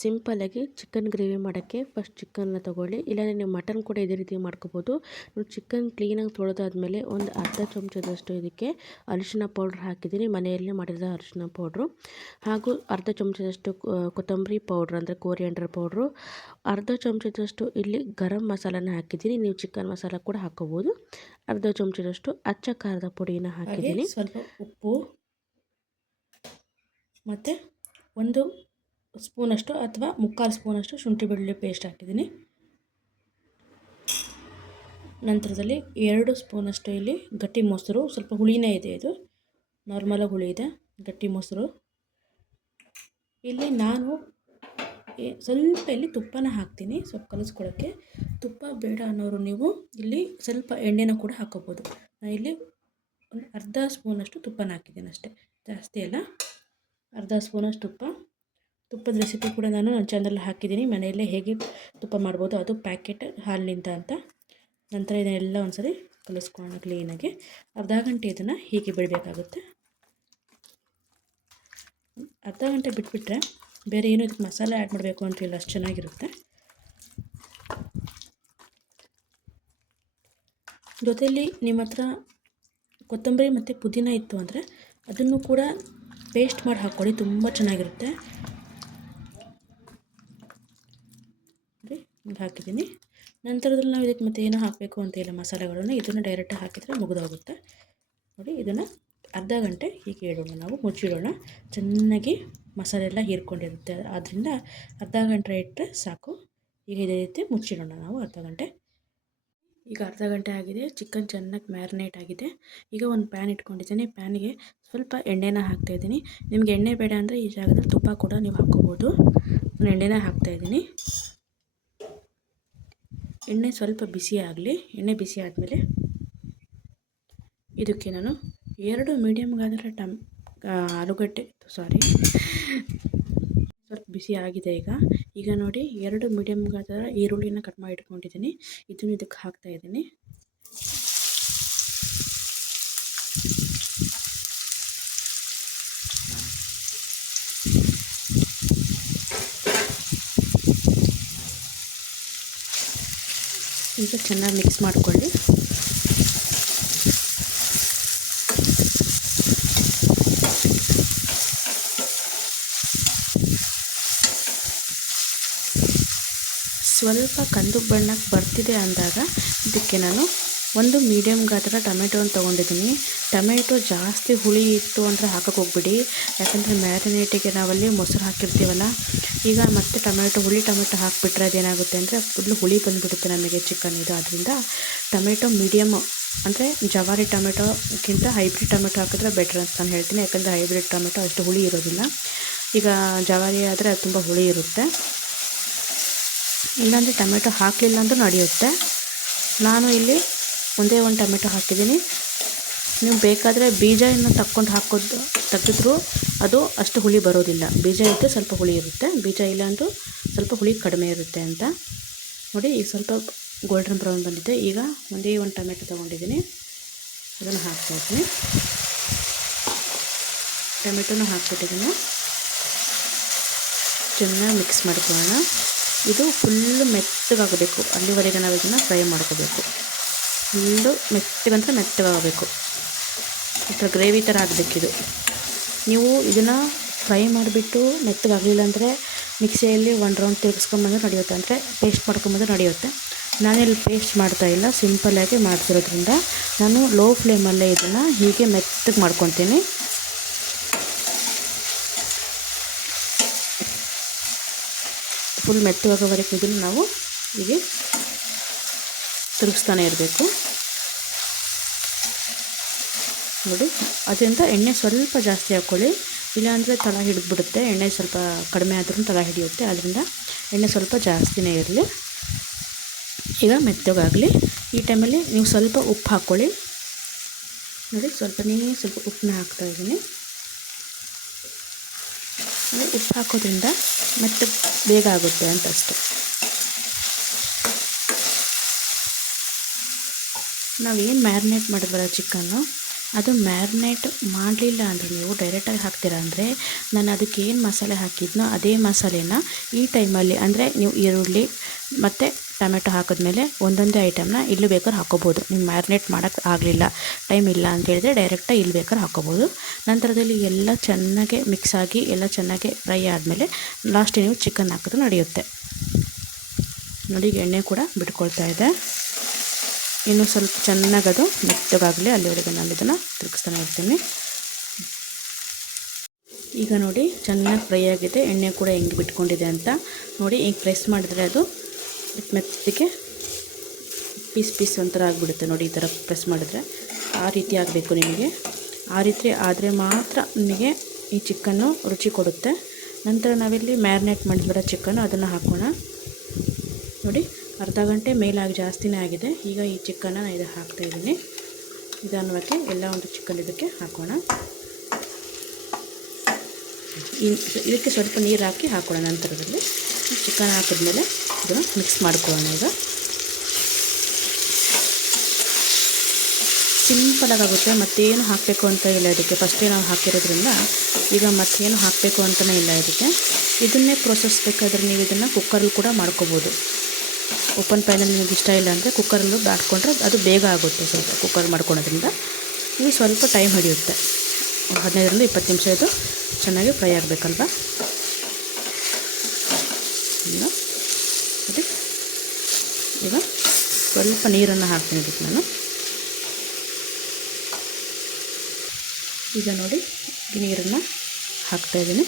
ಸಿಂಪಲ್ಲಾಗಿ chicken gravy ಮಾಡೋಕ್ಕೆ first ಚಿಕನ್ನ ತೊಗೊಳ್ಳಿ. ಇಲ್ಲಾಂದರೆ ನೀವು ಮಟನ್ ಕೂಡ ಇದೇ ರೀತಿ ಮಾಡ್ಕೋಬೋದು. ನೀವು ಚಿಕನ್ ಕ್ಲೀನಾಗಿ ತೊಳೆದಾದ್ಮೇಲೆ ಒಂದು ಅರ್ಧ ಚಮಚದಷ್ಟು ಇದಕ್ಕೆ ಅರಿಶಿನ ಪೌಡ್ರ್ ಹಾಕಿದ್ದೀನಿ. ಮನೆಯಲ್ಲೇ ಮಾಡಿದ ಅರಿಶಿನ ಪೌಡ್ರು ಹಾಗೂ ಅರ್ಧ ಚಮಚದಷ್ಟು ಕೊತ್ತಂಬರಿ ಪೌಡ್ರ್ ಅಂದರೆ ಕೋರಿಯಂಡರ್ ಪೌಡ್ರು ಅರ್ಧ ಚಮಚದಷ್ಟು ಇಲ್ಲಿ ಗರಂ ಮಸಾಲನ ಹಾಕಿದ್ದೀನಿ. ನೀವು ಚಿಕನ್ ಮಸಾಲ ಕೂಡ ಹಾಕೋಬೋದು. ಅರ್ಧ ಚಮಚದಷ್ಟು ಅಚ್ಚ ಖಾರದ ಪುಡಿನ ಹಾಕಿದ್ದೀನಿ. ಸ್ವಲ್ಪ ಉಪ್ಪು ಮತ್ತು ಒಂದು ಸ್ಪೂನಷ್ಟು ಅಥವಾ ಮುಕ್ಕಾಲು ಸ್ಪೂನಷ್ಟು ಶುಂಠಿ ಬೆಳ್ಳುಳ್ಳಿ ಪೇಸ್ಟ್ ಹಾಕಿದ್ದೀನಿ. ನಂತರದಲ್ಲಿ ಎರಡು ಸ್ಪೂನಷ್ಟು ಇಲ್ಲಿ ಗಟ್ಟಿ ಮೊಸರು, ಸ್ವಲ್ಪ ಹುಳಿನೇ ಇದೆ ಇದು. ನಾರ್ಮಲಾಗಿ ಹುಳಿ ಇದೆ, ಗಟ್ಟಿ ಮೊಸರು. ಇಲ್ಲಿ ನಾನು ಸ್ವಲ್ಪ ಇಲ್ಲಿ ತುಪ್ಪನ ಹಾಕ್ತೀನಿ, ಸ್ವಲ್ಪ ಕಲಿಸ್ಕೊಳ್ಳೋಕ್ಕೆ ತುಪ್ಪ ಬೇಡ ಅನ್ನೋರು ನೀವು ಇಲ್ಲಿ ಸ್ವಲ್ಪ ಎಣ್ಣೆನ ಕೂಡ ಹಾಕೋಬೋದು. ನಾನು ಇಲ್ಲಿ ಒಂದು ಅರ್ಧ ಸ್ಪೂನಷ್ಟು ತುಪ್ಪನ ಹಾಕಿದ್ದೀನಿ ಅಷ್ಟೇ. ಜಾಸ್ತಿ ಅಲ್ಲ. ಅರ್ಧ ಸ್ಪೂನಷ್ಟು ತುಪ್ಪ. ತುಪ್ಪದ ರೆಸಿಪಿ ಕೂಡ ನಾನು ನನ್ನ ಚಾನಲ್ ಹಾಕಿದ್ದೀನಿ. ಮನೆಯಲ್ಲೇ ಹೇಗೆ ತುಪ್ಪ ಮಾಡ್ಬೋದು ಅದು ಪ್ಯಾಕೆಟ್ ಹಾಲಿನಿಂದ ಅಂತ. ನಂತರ ಇದನ್ನೆಲ್ಲ ಒಂದ್ಸರಿ ಕಲಿಸ್ಕೊಳ್ಳೋಣ ಕ್ಲೀನಾಗಿ ಅರ್ಧ ಗಂಟೆ ಇದನ್ನು ಹೀಗೆ ಬಿಡಬೇಕಾಗುತ್ತೆ. ಅರ್ಧ ಗಂಟೆ ಬಿಟ್ಬಿಟ್ರೆ ಬೇರೆ ಏನು ಇದಕ್ಕೆ ಮಸಾಲೆ ಆ್ಯಡ್ ಮಾಡಬೇಕು ಅಂತಿಲ್ಲ, ಅಷ್ಟು ಚೆನ್ನಾಗಿರುತ್ತೆ. ಜೊತೆಯಲ್ಲಿ ನಿಮ್ಮ ಹತ್ರ ಕೊತ್ತಂಬರಿ ಮತ್ತು ಪುದೀನ ಇತ್ತು ಅಂದರೆ ಅದನ್ನು ಕೂಡ ಪೇಸ್ಟ್ ಮಾಡಿ ಹಾಕ್ಕೊಳ್ಳಿ, ತುಂಬ ಚೆನ್ನಾಗಿರುತ್ತೆ. ನೋಡಿ ಹಿಂಗೆ ಹಾಕಿದ್ದೀನಿ. ನಂತರದಲ್ಲಿ ನಾವು ಇದಕ್ಕೆ ಮತ್ತೆ ಏನೋ ಹಾಕಬೇಕು ಅಂತ ಇಲ್ಲ, ಮಸಾಲೆಗಳನ್ನು ಇದನ್ನು ಡೈರೆಕ್ಟಾಗಿ ಹಾಕಿದರೆ ಮುಗಿದೋಗುತ್ತೆ. ನೋಡಿ, ಇದನ್ನು ಅರ್ಧ ಗಂಟೆ ಹೀಗೆ ಇಡೋಣ ನಾವು, ಮುಚ್ಚಿಡೋಣ. ಚೆನ್ನಾಗಿ ಮಸಾಲೆ ಎಲ್ಲ ಹೀರ್ಕೊಂಡಿರುತ್ತೆ. ಆದ್ದರಿಂದ ಅರ್ಧ ಗಂಟೆ ಇಟ್ಟರೆ ಸಾಕು. ಈಗ ಇದೇ ರೀತಿ ಮುಚ್ಚಿಡೋಣ ನಾವು ಅರ್ಧ ಗಂಟೆ. ಈಗ ಅರ್ಧ ಗಂಟೆ ಆಗಿದೆ ಚಿಕನ್ ಚೆನ್ನಾಗಿ ಮ್ಯಾರಿನೇಟ್ ಆಗಿದೆ. ಈಗ ಒಂದು ಪ್ಯಾನ್ ಇಟ್ಕೊಂಡಿದ್ದೀನಿ. ಪ್ಯಾನಿಗೆ ಸ್ವಲ್ಪ ಎಣ್ಣೆನ ಹಾಕ್ತಾಯಿದ್ದೀನಿ ನಿಮಗೆ ಎಣ್ಣೆ ಬೇಡ ಅಂದರೆ ಈ ಜಾಗದಲ್ಲಿ ತುಪ್ಪ ಕೂಡ ನೀವು ಹಾಕ್ಕೋಬೋದು. ನಾನು ಎಣ್ಣೆನ ಹಾಕ್ತಾಯಿದ್ದೀನಿ ಎಣ್ಣೆ ಸ್ವಲ್ಪ ಬಿಸಿ ಆಗಲಿ, ಎಣ್ಣೆ ಬಿಸಿ ಆದಮೇಲೆ ಇದಕ್ಕೆ ನಾನು ಎರಡು ಮೀಡಿಯಮ್ಗಾದರೆ ಟಮ್ ಆಲೂಗಡ್ಡೆ ಸಾರಿ ಸ್ವಲ್ಪ ಬಿಸಿ ಆಗಿದೆ ಈಗ. ಈಗ ನೋಡಿ ಎರಡು ಮೀಡಿಯಮ್ಗಾದ ಈರುಳ್ಳಿನ ಕಟ್ ಮಾಡಿ ಇಟ್ಕೊಂಡಿದ್ದೀನಿ. ಇದನ್ನು ಇದಕ್ಕೆ ಹಾಕ್ತಾಯಿದ್ದೀನಿ ಈಗ ಚೆನ್ನಾಗಿ ಮಿಕ್ಸ್ ಮಾಡಿಕೊಳ್ಳಿ. ಸ್ವಲ್ಪ ಕಂದು ಬಣ್ಣಕ್ಕೆ ಬರ್ತಿದೆ ಅಂದಾಗ ಇದಕ್ಕೆ ನಾನು ಒಂದು ಮೀಡಿಯಮ್ ಗಾತ್ರದ ಟೊಮೆಟೊನ ತೊಗೊಂಡಿದ್ದೀನಿ. ಟೊಮೆಟೊ ಜಾಸ್ತಿ ಹುಳಿ ಇತ್ತು ಅಂದರೆ ಹಾಕಕ್ಕೆ ಹೋಗ್ಬಿಡಿ. ಯಾಕಂದರೆ ಮ್ಯಾರಿನೇಟಿಗೆ ನಾವಲ್ಲಿ ಮೊಸರು ಹಾಕಿರ್ತೀವಲ್ಲ, ಈಗ ಮತ್ತೆ ಟೊಮೆಟೊ ಹುಳಿ ಟೊಮೆಟೊ ಹಾಕಿಬಿಟ್ರೆ ಅದೇನಾಗುತ್ತೆ ಅಂದರೆ ಫುಲ್ ಹುಳಿ ಬಂದುಬಿಡುತ್ತೆ ನಮಗೆ ಚಿಕನ್ ಇದು. ಆದ್ದರಿಂದ ಟೊಮೆಟೊ ಮೀಡಿಯಮ್ ಅಂದರೆ ಜವಾರಿ ಟೊಮೆಟೊಗಿಂತ ಹೈಬ್ರಿಡ್ ಟೊಮೆಟೊ ಹಾಕಿದ್ರೆ ಬೆಟ್ರ್ ಅಂತ ನಾನು ಹೇಳ್ತೀನಿ. ಯಾಕಂದರೆ ಹೈಬ್ರಿಡ್ ಟೊಮೆಟೊ ಅಷ್ಟು ಹುಳಿ ಇರೋದಿಲ್ಲ. ಈಗ ಜವಾರಿ ಆದರೆ ಅದು ತುಂಬ ಹುಳಿ ಇರುತ್ತೆ. ಇಲ್ಲಾಂದರೆ ಟೊಮೆಟೊ ಹಾಕಲಿಲ್ಲ ಅಂದರೂ ನಡೆಯುತ್ತೆ. ನಾನು ಇಲ್ಲಿ ಒಂದೇ ಒಂದು ಟೊಮೆಟೊ ಹಾಕಿದ್ದೀನಿ. ನೀವು ಬೇಕಾದರೆ ಬೀಜ ಇನ್ನು ತಕ್ಕೊಂಡು ಹಾಕೋದು ತೆಗೆದ್ರು ಅದು ಅಷ್ಟು ಹುಳಿ ಬರೋದಿಲ್ಲ. ಬೀಜ ಇದ್ದರೆ ಸ್ವಲ್ಪ ಹುಳಿ ಇರುತ್ತೆ. ಬೀಜ ಇಲ್ಲ ಅಂದರೂ ಸ್ವಲ್ಪ ಹುಳಿ ಕಡಿಮೆ ಇರುತ್ತೆ ಅಂತ. ನೋಡಿ, ಈಗ ಸ್ವಲ್ಪ ಗೋಲ್ಡನ್ ಬ್ರೌನ್ ಬಂದಿದೆ. ಈಗ ಒಂದೇ ಒಂದು ಟೊಮೆಟೊ ತೊಗೊಂಡಿದ್ದೀನಿ. ಅದನ್ನು ಹಾಕ್ತಾಯಿದ್ದೀನಿ ಟೊಮೆಟೊನ ಹಾಕ್ಬಿಟ್ಟಿದ್ದೀನಿ. ಚೆನ್ನಾಗಿ ಮಿಕ್ಸ್ ಮಾಡ್ಕೊಳ್ಳೋಣ. ಇದು ಫುಲ್ ಮೆತ್ತಗಾಗಬೇಕು. ಅಲ್ಲಿವರೆಗೆ ನಾವು ಇದನ್ನು ಫ್ರೈ ಮಾಡ್ಕೋಬೇಕು. ಫುಲ್ಲು ಮೆತ್ತಗಂತ ಮೆತ್ತಗಾಗಬೇಕು ಈ ಗ್ರೇವಿ ಥರ ಆಗಬೇಕಿದು. ನೀವು ಇದನ್ನು ಫ್ರೈ ಮಾಡಿಬಿಟ್ಟು ಮೆತ್ತಗಾಗಲಿಲ್ಲ ಅಂದರೆ ಮಿಕ್ಸಿಯಲ್ಲಿ ಒನ್ ರೌಂಡ್ ತಿರ್ಗಿಸ್ಕೊಂಬಂದ್ರೆ ನಡೆಯುತ್ತೆ. ಅಂದರೆ ಪೇಸ್ಟ್ ಮಾಡ್ಕೊಂಬಂದ್ರೆ ನಡೆಯುತ್ತೆ. ನಾನಿಲ್ಲಿ ಪೇಸ್ಟ್ ಮಾಡ್ತಾಯಿಲ್ಲ ಸಿಂಪಲ್ಲಾಗಿ ಮಾಡ್ತಿರೋದ್ರಿಂದ ನಾನು ಲೋ ಫ್ಲೇಮಲ್ಲೇ ಇದನ್ನು ಹೀಗೆ ಮೆತ್ತಗೆ ಮಾಡ್ಕೊತೀನಿ. ಫುಲ್ ಮೆತ್ತಗಾಗೋವರೆಗೂ ಇದನ್ನು ನಾವು ಹೀಗೆ ತಿರುಗಿಸ್ತಾನೆ ಇರಬೇಕು. ನೋಡಿ, ಅದರಿಂದ ಎಣ್ಣೆ ಸ್ವಲ್ಪ ಜಾಸ್ತಿ ಹಾಕ್ಕೊಳ್ಳಿ ಇಲ್ಲಾಂದರೆ ತಳ ಹಿಡಿದ್ಬಿಡುತ್ತೆ. ಎಣ್ಣೆ ಸ್ವಲ್ಪ ಕಡಿಮೆ ಆದ್ರೂ ತಳ ಹಿಡಿಯುತ್ತೆ. ಅದರಿಂದ ಎಣ್ಣೆ ಸ್ವಲ್ಪ ಜಾಸ್ತಿನೇ ಇರಲಿ. ಈಗ ಮೆತ್ತಗಾಗಲಿ. ಈ ಟೈಮಲ್ಲಿ ನೀವು ಸ್ವಲ್ಪ ಉಪ್ಪು ಹಾಕ್ಕೊಳ್ಳಿ ನೋಡಿ, ಸ್ವಲ್ಪನೇ ಸ್ವಲ್ಪ ಉಪ್ಪನ್ನ ಹಾಕ್ತಾ ಇದ್ದೀನಿ. ಉಪ್ಪು ಹಾಕೋದ್ರಿಂದ ಮತ್ತೆ ಬೇಗ ಆಗುತ್ತೆ ಅಂತ ಅಷ್ಟೆ ನಾವೇನು ಮ್ಯಾರಿನೇಟ್ ಮಾಡಿದ್ವಲ್ಲ ಚಿಕನ್ನು? ಅದು ಮ್ಯಾರಿನೇಟ್ ಮಾಡಲಿಲ್ಲ ಅಂದರೆ ನೀವು ಡೈರೆಕ್ಟಾಗಿ ಹಾಕ್ತೀರಾ ಅಂದರೆ ನಾನು ಅದಕ್ಕೆ ಏನು ಮಸಾಲೆ ಹಾಕಿದ್ನೋ ಅದೇ ಮಸಾಲೆನ ಈ ಟೈಮಲ್ಲಿ ಅಂದರೆ ನೀವು ಈರುಳ್ಳಿ ಮತ್ತು ಟೊಮೆಟೊ ಹಾಕಿದ್ಮೇಲೆ ಒಂದೊಂದೇ ಐಟಮ್ನ ಇಲ್ಲಿ ಬೇಕಾದ್ರೆ ಹಾಕೋಬೋದು. ನೀವು ಮ್ಯಾರಿನೇಟ್ ಮಾಡೋಕ್ಕೆ ಆಗಲಿಲ್ಲ. ಟೈಮ್ ಇಲ್ಲ ಅಂತ ಹೇಳಿದ್ರೆ ಡೈರೆಕ್ಟಾಗಿ ಇಲ್ಲಿ ಬೇಕಾದ್ರೆ ಹಾಕೋಬೋದು. ನಂತರದಲ್ಲಿ ಎಲ್ಲ ಚೆನ್ನಾಗೆ ಮಿಕ್ಸ್ ಆಗಿ, ಎಲ್ಲ ಚೆನ್ನಾಗಿ ಫ್ರೈ ಆದಮೇಲೆ ಲಾಸ್ಟಿಗೆ ನೀವು ಚಿಕನ್ ಹಾಕೋದು ನಡೆಯುತ್ತೆ. ನೋಡಿ ಎಣ್ಣೆ ಕೂಡ ಬಿಟ್ಕೊಳ್ತಾ ಇದೆ. ಇನ್ನು ಸ್ವಲ್ಪ ಚೆನ್ನಾಗಿ ಅದು ಮೆತ್ತಗಾಗಲಿ ಅಲ್ಲಿವರೆಗೆ ನಾನು ಇದನ್ನು ತಿರುಗಿಸ್ತಾನೆ ಇರ್ತೀನಿ. ಈಗ ನೋಡಿ ಚೆನ್ನಾಗಿ ಫ್ರೈ ಆಗಿದೆ. ಎಣ್ಣೆ ಕೂಡ ಹೆಂಗೆ ಬಿಟ್ಕೊಂಡಿದೆ ಅಂತ ನೋಡಿ ಹಿಂಗೆ ಪ್ರೆಸ್ ಮಾಡಿದ್ರೆ ಅದು ಮೆತ್ತಿಗೆ ಪೀಸ್ ಪೀಸ್ ಒಂಥರ ಆಗಿಬಿಡುತ್ತೆ ನೋಡಿ ಈ ಥರ ಪ್ರೆಸ್ ಮಾಡಿದ್ರೆ. ಆ ರೀತಿ ಆಗಬೇಕು ನಿಮಗೆ. ಆ ರೀತಿ ಆದರೆ ಮಾತ್ರ ನಿಮಗೆ ಈ ಚಿಕನ್ನು ರುಚಿ ಕೊಡುತ್ತೆ. ನಂತರ ನಾವಿಲ್ಲಿ ಮ್ಯಾರಿನೇಟ್ ಮಾಡಿದ್ಬಿಡೋ ಚಿಕನ್ನು ಅದನ್ನು ಹಾಕೋಣ. ನೋಡಿ ಅರ್ಧ ಗಂಟೆ ಮೇಲಾಗಿ ಜಾಸ್ತಿನೇ ಆಗಿದೆ. ಈಗ ಈ ಚಿಕನ್ನ ನಾನು ಇದು ಹಾಕ್ತಾಯಿದ್ದೀನಿ ನಿಧಾನವಾಗಿ ಎಲ್ಲ ಒಂದು ಚಿಕನ್ ಇದಕ್ಕೆ ಹಾಕೋಣ. ಇದಕ್ಕೆ ಸ್ವಲ್ಪ ನೀರು ಹಾಕಿ ಹಾಕೋಣ ನಂತರದಲ್ಲಿ. ಚಿಕನ್ ಹಾಕಿದ್ಮೇಲೆ ಇದನ್ನು ಮಿಕ್ಸ್ ಮಾಡ್ಕೊಳ್ಳೋಣ ಈಗ. ಸಿಂಪಲಾಗಿ ಆಗುತ್ತೆ. ಮತ್ತೇನು ಹಾಕಬೇಕು ಅಂತ ಇಲ್ಲ ಇದಕ್ಕೆ. ಫಸ್ಟೇ ನಾವು ಹಾಕಿರೋದ್ರಿಂದ ಈಗ ಮತ್ತೇನು ಹಾಕಬೇಕು ಅಂತಲೇ ಇಲ್ಲ ಇದಕ್ಕೆ. ಇದನ್ನೇ ಪ್ರೊಸೆಸ್ ಬೇಕಾದರೆ ನೀವು ಇದನ್ನು ಕುಕ್ಕರಲ್ಲಿ ಕೂಡ ಮಾಡ್ಕೋಬೋದು. ಓಪನ್ ಪ್ಯಾನಲ್ಲಿ ನಿಮಗೆ ಇಷ್ಟ ಇಲ್ಲ ಅಂದರೆ ಕುಕ್ಕರಲ್ಲೂ ಬಾಡ್ಕೊಂಡ್ರೆ ಅದು ಬೇಗ ಆಗುತ್ತೆ ಸ್ವಲ್ಪ ಕುಕ್ಕರ್ ಮಾಡ್ಕೊಳೋದ್ರಿಂದ ಇಲ್ಲಿ ಸ್ವಲ್ಪ ಟೈಮ್ ಹಿಡಿಯುತ್ತೆ. ಹದಿನೈದರಿಂದ ಇಪ್ಪತ್ತು ನಿಮಿಷ ಇದು ಚೆನ್ನಾಗಿ ಫ್ರೈ ಆಗಬೇಕಲ್ವ? ಈಗ ಸ್ವಲ್ಪ ನೀರನ್ನು ಹಾಕ್ತೀನಿ ಇದಕ್ಕೆ ನಾನು. ಈಗ ನೋಡಿ, ನೀರನ್ನು ಹಾಕ್ತಾಯಿದ್ದೀನಿ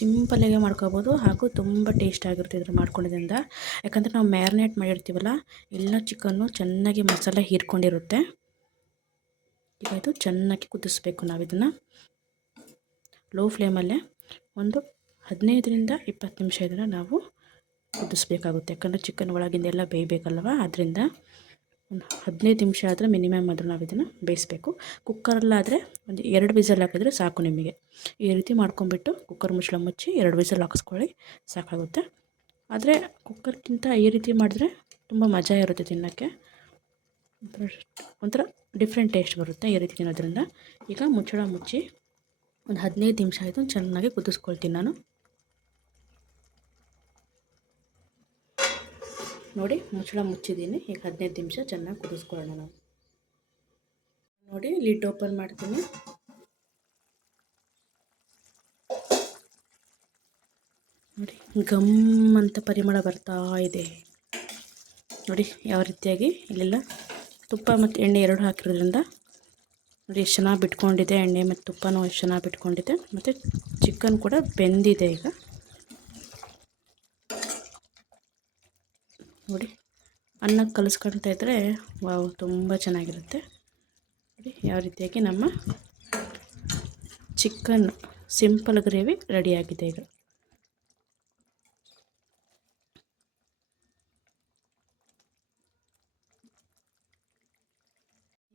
ಸಿಂಪಲಾಗೆ ಮಾಡ್ಕೋಬೋದು ಹಾಗೂ ತುಂಬ ಟೇಸ್ಟ್ ಆಗಿರುತ್ತೆ ಇದ್ರ ಮಾಡ್ಕೊಂಡಿದ್ದರಿಂದ ಯಾಕಂದರೆ ನಾವು ಮ್ಯಾರಿನೇಟ್ ಮಾಡಿರ್ತೀವಲ್ಲ ಎಲ್ಲ ಚಿಕನ್ನು ಚೆನ್ನಾಗಿ ಮಸಾಲೆ ಹೀರ್ಕೊಂಡಿರುತ್ತೆ. ಈಗ ಇದು ಚೆನ್ನಾಗಿ ಕುದಿಸ್ಬೇಕು ನಾವು ಇದನ್ನು. ಲೋ ಫ್ಲೇಮಲ್ಲೇ ಒಂದು ಹದಿನೈದರಿಂದ ಇಪ್ಪತ್ತು ನಿಮಿಷ ಇದನ್ನು ನಾವು ಕುದಿಸ್ಬೇಕಾಗುತ್ತೆ. ಯಾಕಂದರೆ ಚಿಕನ್ ಒಳಗಿಂದ ಎಲ್ಲ ಬೇಯಬೇಕಲ್ವ? ಅದರಿಂದ ಒಂದು ಹದಿನೈದು ನಿಮಿಷ ಆದರೆ ಮಿನಿಮಮ್ ಆದರೂ ನಾವು ಇದನ್ನು ಬೇಯಿಸಬೇಕು. ಕುಕ್ಕರಲ್ಲಾದರೆ ಒಂದು ಎರಡು ವಿಸಲ್ ಹಾಕಿದ್ರೆ ಸಾಕು ನಿಮಗೆ. ಈ ರೀತಿ ಮಾಡ್ಕೊಂಬಿಟ್ಟು ಕುಕ್ಕರ್ ಮುಚ್ಚಳ ಮುಚ್ಚಿ ಎರಡು ವಿಸಲ್ ಹಾಕಿಸ್ಕೊಳ್ಳಿ, ಸಾಕಾಗುತ್ತೆ. ಆದರೆ ಕುಕ್ಕರ್ಗಿಂತ ಈ ರೀತಿ ಮಾಡಿದ್ರೆ ತುಂಬ ಮಜಾ ಇರುತ್ತೆ ತಿನ್ನೋಕ್ಕೆ. ಒಂಥರ ಡಿಫ್ರೆಂಟ್ ಟೇಸ್ಟ್ ಬರುತ್ತೆ ಈ ರೀತಿ ತಿನ್ನೋದ್ರಿಂದ. ಈಗ ಮುಚ್ಚಳ ಮುಚ್ಚಿ ಒಂದು ಹದಿನೈದು ನಿಮಿಷ ಆಯಿತು, ಚೆನ್ನಾಗಿ ಕುದಿಸ್ಕೊಳ್ತೀನಿ ನಾನು. ನೋಡಿ ಮುಚ್ಚಳ ಮುಚ್ಚಿದ್ದೀನಿ. ಈಗ ಹದಿನೈದು ನಿಮಿಷ ಚೆನ್ನಾಗಿ ಕುದಿಸ್ಕೊಳ್ಳೋಣ ನಾವು. ನೋಡಿ ಲಿಡ್ ಓಪನ್ ಮಾಡ್ತೀನಿ. ನೋಡಿ, ಗಮ್ ಅಂತ ಪರಿಮಳ ಬರ್ತಾ ಇದೆ. ನೋಡಿ, ಯಾವ ರೀತಿಯಾಗಿ ಇಲ್ಲೆಲ್ಲ ತುಪ್ಪ ಮತ್ತು ಎಣ್ಣೆ ಎರಡು ಹಾಕಿರೋದ್ರಿಂದ, ನೋಡಿ, ಎಷ್ಟು ಚೆನ್ನಾಗಿ ಬಿಟ್ಕೊಂಡಿದೆ. ಎಣ್ಣೆ ಮತ್ತು ತುಪ್ಪನೂ ಎಷ್ಟು ಚೆನ್ನಾಗಿ ಬಿಟ್ಕೊಂಡಿದೆ. ಮತ್ತು ಚಿಕನ್ ಕೂಡ ಬೆಂದಿದೆ ಈಗ. ನೋಡಿ. ಅನ್ನ ಕಲಿಸ್ಕೊಳ್ತಾ ಇದ್ದರೆ ವಾವ್, ತುಂಬ ಚೆನ್ನಾಗಿರುತ್ತೆ. ನೋಡಿ, ಯಾವ ರೀತಿಯಾಗಿ ನಮ್ಮ ಚಿಕನ್ ಸಿಂಪಲ್ ಗ್ರೇವಿ ರೆಡಿಯಾಗಿದೆ ಈಗ.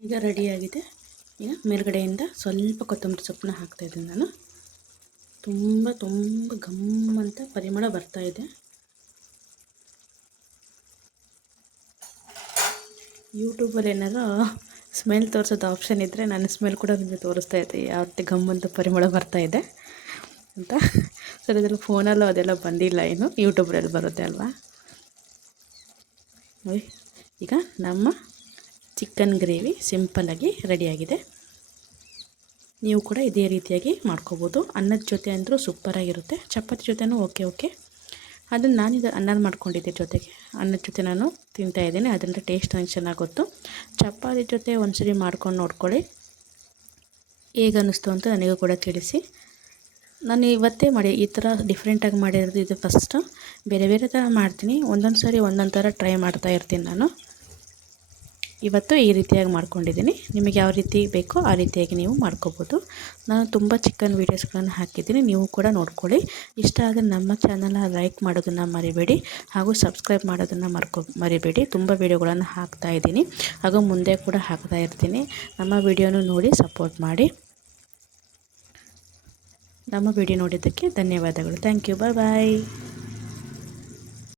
ಈಗ ರೆಡಿಯಾಗಿದೆ ಈಗ ಮೇಲುಗಡೆಯಿಂದ ಸ್ವಲ್ಪ ಕೊತ್ತಂಬರಿ ಸೊಪ್ಪನ್ನ ಹಾಕ್ತಾಯಿದ್ದೀನಿ ನಾನು. ತುಂಬ ತುಂಬ ಘಮ್ ಅಂತ ಪರಿಮಳ ಬರ್ತಾ ಯೂಟ್ಯೂಬಲ್ಲಿ ಏನಾರು ಸ್ಮೆಲ್ ತೋರಿಸೋದು ಆಪ್ಷನ್ ಇದ್ದರೆ ನನ್ನ ಸ್ಮೆಲ್ ಕೂಡ ನಿಮಗೆ ತೋರಿಸ್ತಾ ಇದ್ದೆ ಯಾವ ಗಮ್ಮಂತ ಪರಿಮಳ ಬರ್ತಾ ಇದೆ ಅಂತ. ಸರ್ ಅದರಲ್ಲಿ ಫೋನಲ್ಲೂ ಅದೆಲ್ಲ ಬಂದಿಲ್ಲ ಏನು ಯೂಟ್ಯೂಬ್ರಲ್ಲಿ ಬರುತ್ತೆ ಅಲ್ವಾ? ಈಗ ನಮ್ಮ ಚಿಕನ್ ಗ್ರೇವಿ ಸಿಂಪಲ್ಲಾಗಿ ರೆಡಿಯಾಗಿದೆ ನೀವು ಕೂಡ ಇದೇ ರೀತಿಯಾಗಿ ಮಾಡ್ಕೋಬೋದು. ಅನ್ನದ ಜೊತೆ ಅಂದರೂ ಸೂಪರಾಗಿರುತ್ತೆ ಚಪಾತಿ ಜೊತೆನೂ ಓಕೆ ಓಕೆ ಅದನ್ನು ನಾನಿದು ಅನ್ನ ಮಾಡ್ಕೊಂಡಿದ್ದೆ ಜೊತೆಗೆ. ಅನ್ನದ ಜೊತೆ ನಾನು ತಿಂತಾಯಿದ್ದೀನಿ ಅದರಿಂದ ಟೇಸ್ಟ್ ನನಗೆ ಚೆನ್ನಾಗಿ ಗೊತ್ತು. ಚಪಾತಿ ಜೊತೆ ಒಂದ್ಸರಿ ಮಾಡ್ಕೊಂಡು ನೋಡ್ಕೊಳ್ಳಿ. ಹೇಗೆ ಅನ್ನಿಸ್ತು ಅಂತ ನನಗೂ ಕೂಡ ತಿಳಿಸಿ. ನಾನು ಇವತ್ತೇ ಮಾಡಿ, ಈ ಥರ ಡಿಫ್ರೆಂಟಾಗಿ ಮಾಡಿರೋದು ಇದು ಫಸ್ಟು ಬೇರೆ ಬೇರೆ ಥರ ಮಾಡ್ತೀನಿ. ಒಂದೊಂದು ಸಾರಿ ಒಂದೊಂದು ಥರ ಟ್ರೈ ಮಾಡ್ತಾ ಇರ್ತೀನಿ ನಾನು. ಇವತ್ತು ಈ ರೀತಿಯಾಗಿ ಮಾಡ್ಕೊಂಡಿದ್ದೀನಿ. ನಿಮಗೆ ಯಾವ ರೀತಿ ಬೇಕೋ ಆ ರೀತಿಯಾಗಿ ನೀವು ಮಾಡ್ಕೋಬೋದು. ನಾನು ತುಂಬ ಚಿಕನ್ ವೀಡಿಯೋಸ್ಗಳನ್ನು ಹಾಕಿದ್ದೀನಿ. ನೀವು ಕೂಡ ನೋಡ್ಕೊಳ್ಳಿ. ಇಷ್ಟ ಆದರೆ ನಮ್ಮ ಚಾನಲ್ನ ಲೈಕ್ ಮಾಡೋದನ್ನು ಮರಿಬೇಡಿ ಹಾಗೂ ಸಬ್ಸ್ಕ್ರೈಬ್ ಮಾಡೋದನ್ನು ಮರ್ಕೊ ಮರಿಬೇಡಿ. ತುಂಬ ವೀಡಿಯೋಗಳನ್ನು ಹಾಕ್ತಾ ಇದ್ದೀನಿ. ಹಾಗೂ ಮುಂದೆ ಕೂಡ ಹಾಕ್ತಾ ಇರ್ತೀನಿ. ನಮ್ಮ ವಿಡಿಯೋನು ನೋಡಿ ಸಪೋರ್ಟ್ ಮಾಡಿ. ನಮ್ಮ ವಿಡಿಯೋ ನೋಡಿದ್ದಕ್ಕೆ ಧನ್ಯವಾದಗಳು. Thank you. Bye bye.